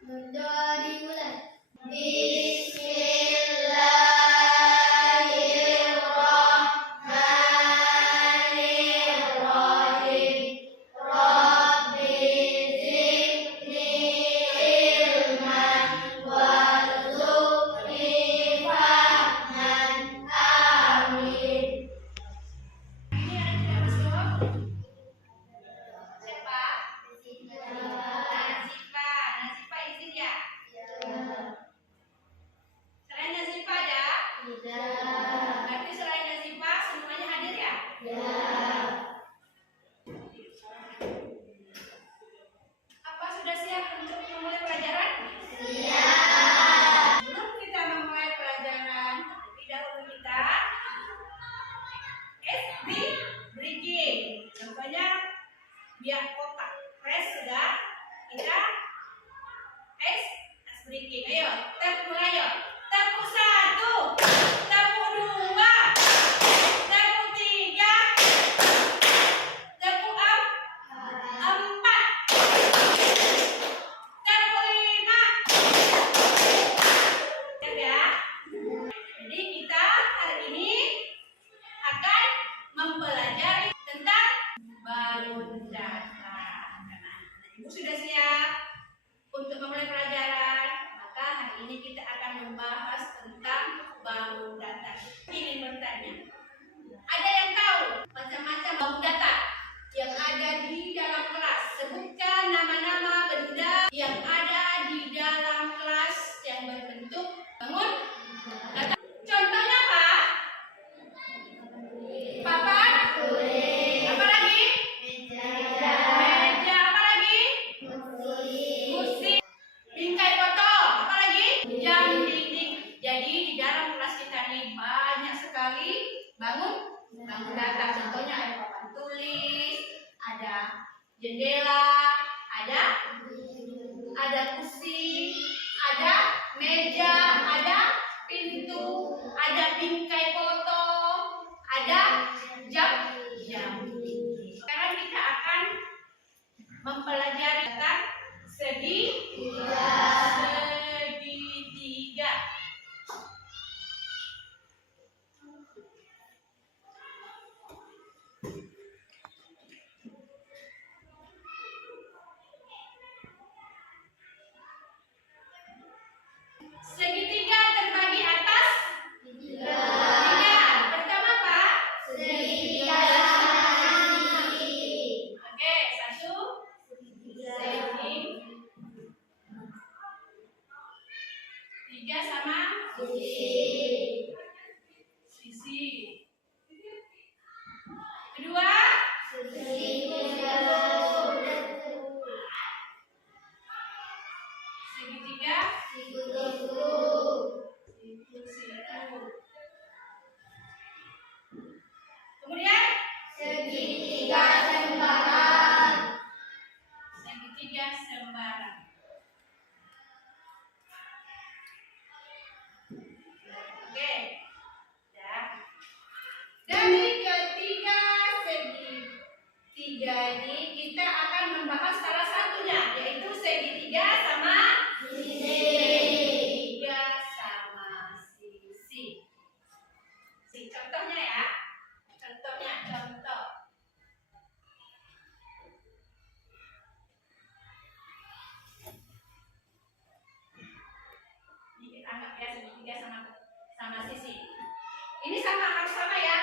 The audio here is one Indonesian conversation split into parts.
Dimulai. Bismillahirrahmanirrahim. Rabbi zidni ilman warzuqni fahman. Amin. Siapa? Nazifa izin ya? Selain Nazifa ada? Berarti selain Nazifa semuanya hadir ya? Apa sudah siap untuk memulai pelajaran? Sebelum kita memulai pelajaran, terlebih dahulu kita bridging. Contohnya biar kotak. Press sudah, kita bridging. Ayo, mulai yuk. Tepuk 1, tepuk 2, tepuk 3, tepuk 4, tepuk 5. Siap ya? Jadi kita hari ini akan mempelajari tentang bangun datang. Ibu sudah siap untuk memulai pelajaran? Maka hari ini kita akan membahas tentang bangun data. Ingin bertanya, ada yang tahu macam-macam bangun data yang ada di dalam kelas? Sebutkan nama-nama benda yang ada di dalam kelas yang berbentuk bangun data. Contohnya apa? Papan? Apa lagi? Meja. Apa lagi? Kursi. Bingkai foto. Apa lagi? Jam dinding. Jadi di dalam kelas kita ini banyak sekali bangun data. Contohnya ada papan tulis, ada jendela, ada kursi, ada meja, ada pintu, ada bingkai foto, ada jam. Sekarang kita akan mempelajari tentang segitiga. Segitiga terbagi atas tiga. Pertama apa? Segitiga. Oke, 1 segi. 3 sama sisi. Kedua, segitiga. Kemudian Segitiga sembarang. segitiga sembarang. Oke, ya. Dari ketiga segitiga ini kita akan membahas salah satunya, yaitu segitiga sama segitiga sama sisi. Contohnya ya. Contoh. Ini kita anggap ya segitiga sama sisi. Ini harus sama ya.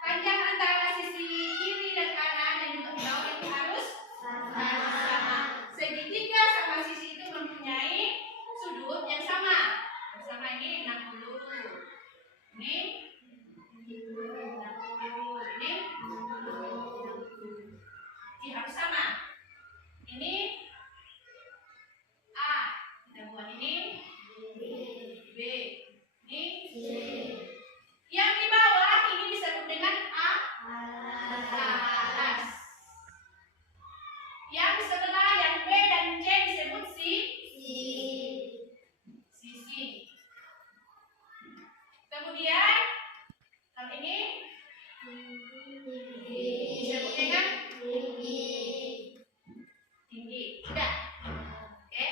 Panjang antara sisi kiri dan kanan dan juga bawah itu harus sama. Segitiga sama sisi itu mempunyai sudut yang sama. Bersama ini 60. Ini 60. Ini 60. Jadi harus sama. Ini A. Kita buat ini B. Ini C. Yang di bawah ini disebut dengan atas. Yang sebelah yang B dan C disebut sisi. Kemudian kalau ini disebut dengan tinggi. Udah. Oke.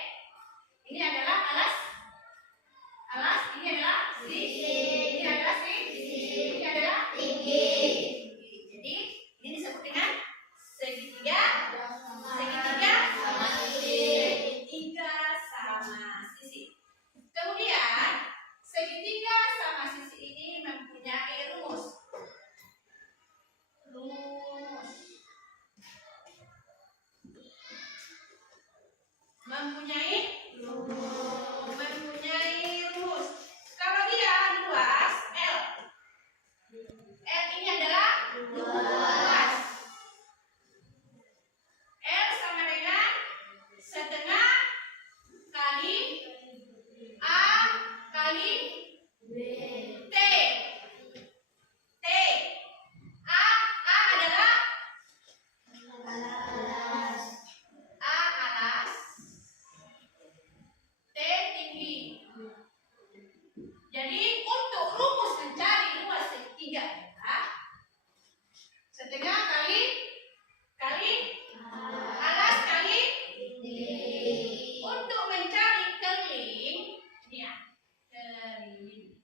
mempunyai rumus. Kalau dia luas L. L ini adalah luas. L sama dengan setengah kali A kali T. T. A adalah alas, A alas. T tinggi. Jadi untuk rumus mencari luas segitiga adalah setengah kali alas kali. Untuk mencari keliling, ini ya, keliling.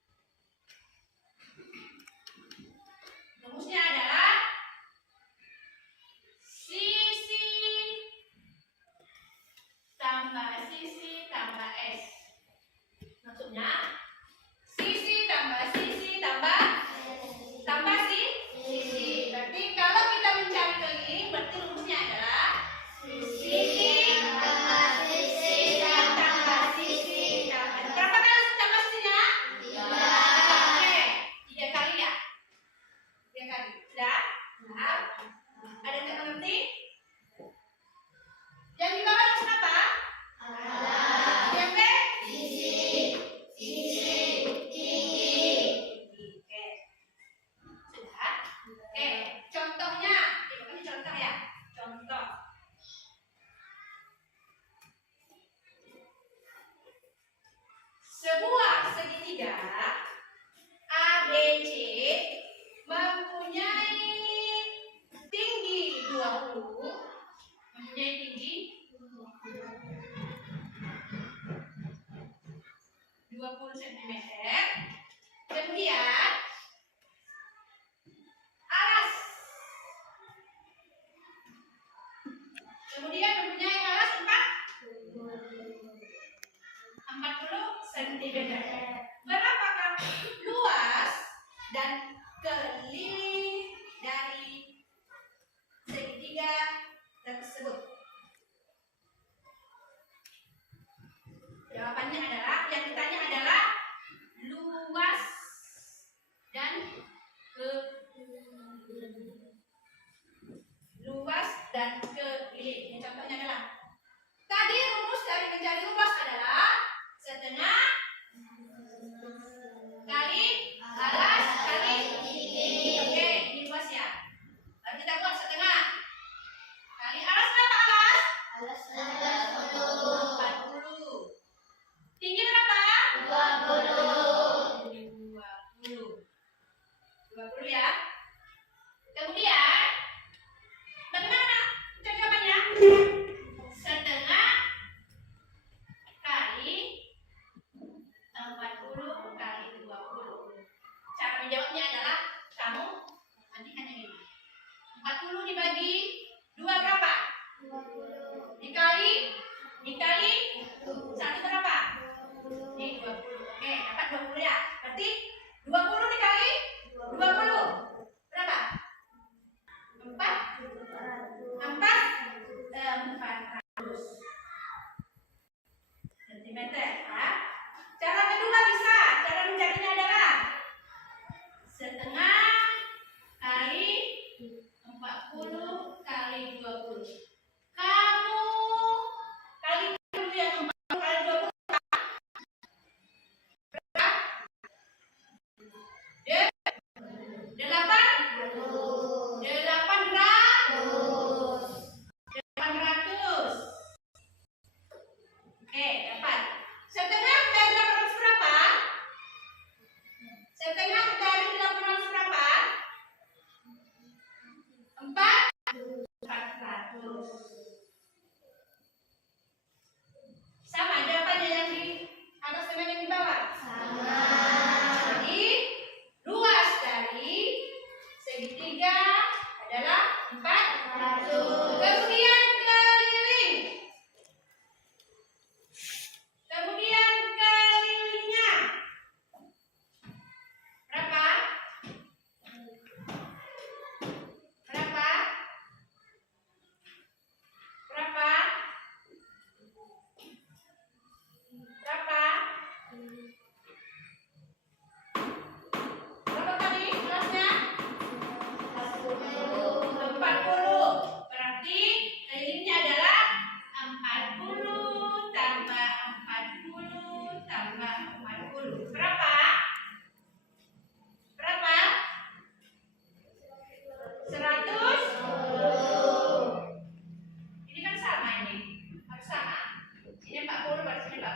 Rumusnya adalah sisi tambah sisi tambah S. Maksudnya sisi tambah sisi. Berarti kalau kita mencari keliling, berarti rumusnya adalah sisi tambah sisi. Berapa kali tambah sisinya? 3 kali ya? 3 kali. Sudah? Nah, ada yang tak mengerti? Yang di bawah itu apa? Yang B? Oke. Sudah? Oke. Contohnya, kita kasih contoh ya. Contoh. Sebuah segitiga ABC mempunyai tinggi 20 cm. Kemudian alas. Kemudian mempunyai alas 40 cm. Berapakah luas dan keliling dari segitiga tersebut? Jawabannya adalah, yang ditanya adalah luas dan keliling. Contohnya adalah tadi rumus dari mencari luas adalah setengah kali alas kali tinggi. Oke, ini luas ya. Lalu kita buat setengah kali alas. Berapa alas? 40. Tinggi berapa? 20 ya. Kemudian bagaimana cari jawabannya? Setengah kali 40 kali 20. Cara menjawabnya adalah kamu bandingkan yang ini. 40 dibagi 2 berapa? 20 Dikali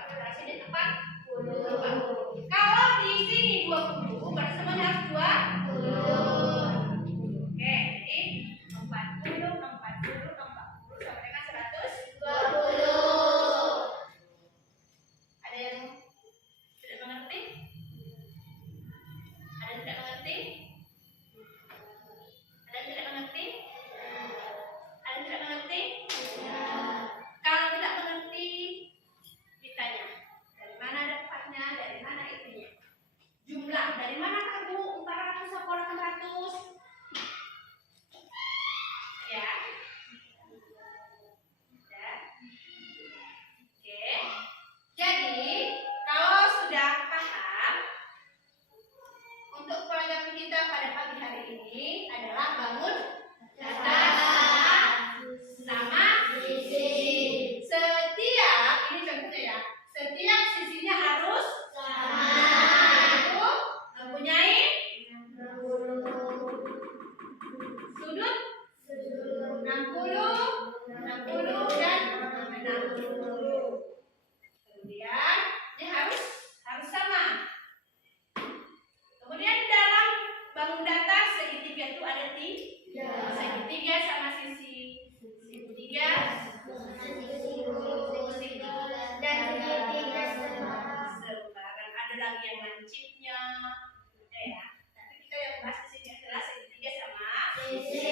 berarti di 40. Kalau di sini 20, berarti semuanya harus 20. Oke, jadi 40, 40, 40 sama dengan 120. Ada yang tidak mengerti? Ada yang tidak mengerti? Ada yang tidak mengerti? Ada yang tidak mengerti? Kalau tidak mengerti, ditanya. Dari mana dapatnya? Dari mana itunya? Jumlah, dari mana kamu 400 atau 800? Ya. Ya. Oke. Jadi, kalau sudah paham, untuk pelajaran kita pada pagi hari ini adalah bangun datar sama Sisi. setiap, ini contohnya ya, setiap sisinya harus Sama. yaitu mempunyai sudut 60, 60 dan 60. Kemudian ini harus sama. Kemudian dalam bangun datar segitiga itu ada segitiga sama sisi, segitiga Dan segitiga sebelah. sembarang. Ada lagi yang lancipnya, ada ya. Tapi kita yang bahas di sini adalah segitiga sama Sisi.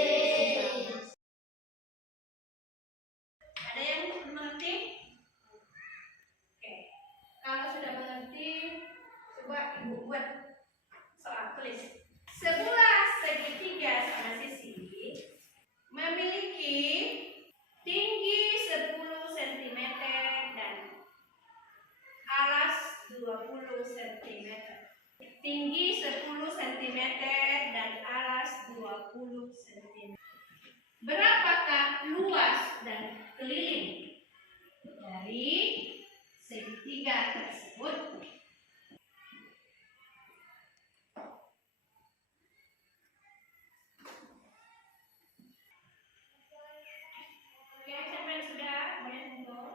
Ada yang belum mengerti? Oke. Kalau sudah mengerti, coba ibu buat soal tulis. Sebuah segitiga sama sisi memiliki tinggi 10 cm dan alas 20 cm. Tinggi 10 cm dan alas 20 cm. Berapakah luas dan keliling dari segitiga tersebut? Oke, siapa yang sudah boleh untuk?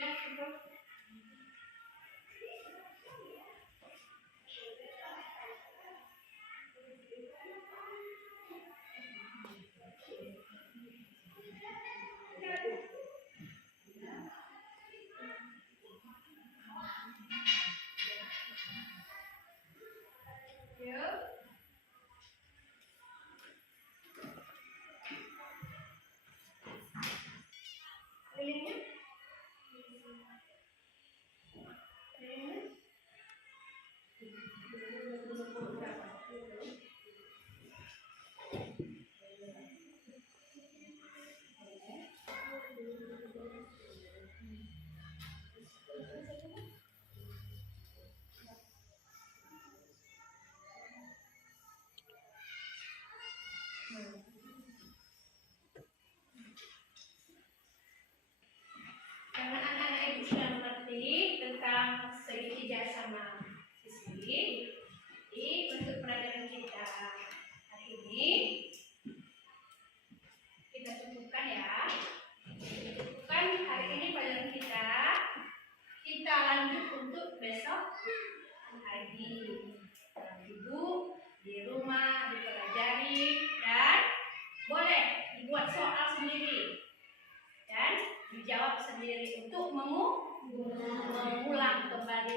Ya, itu. Yuk. Kelilingnya? Kelilingnya? Karena anak-anak ibu sudah mengerti tentang segitiga sama sisi, jadi untuk pelajaran kita hari ini kita cukupkan ya. Cukupkan hari ini pelajaran kita. Kita lanjut untuk besok pagi. Ibu di rumah dipelajari dan boleh dibuat soal sendiri dan dijawab sendiri untuk mengulang kembali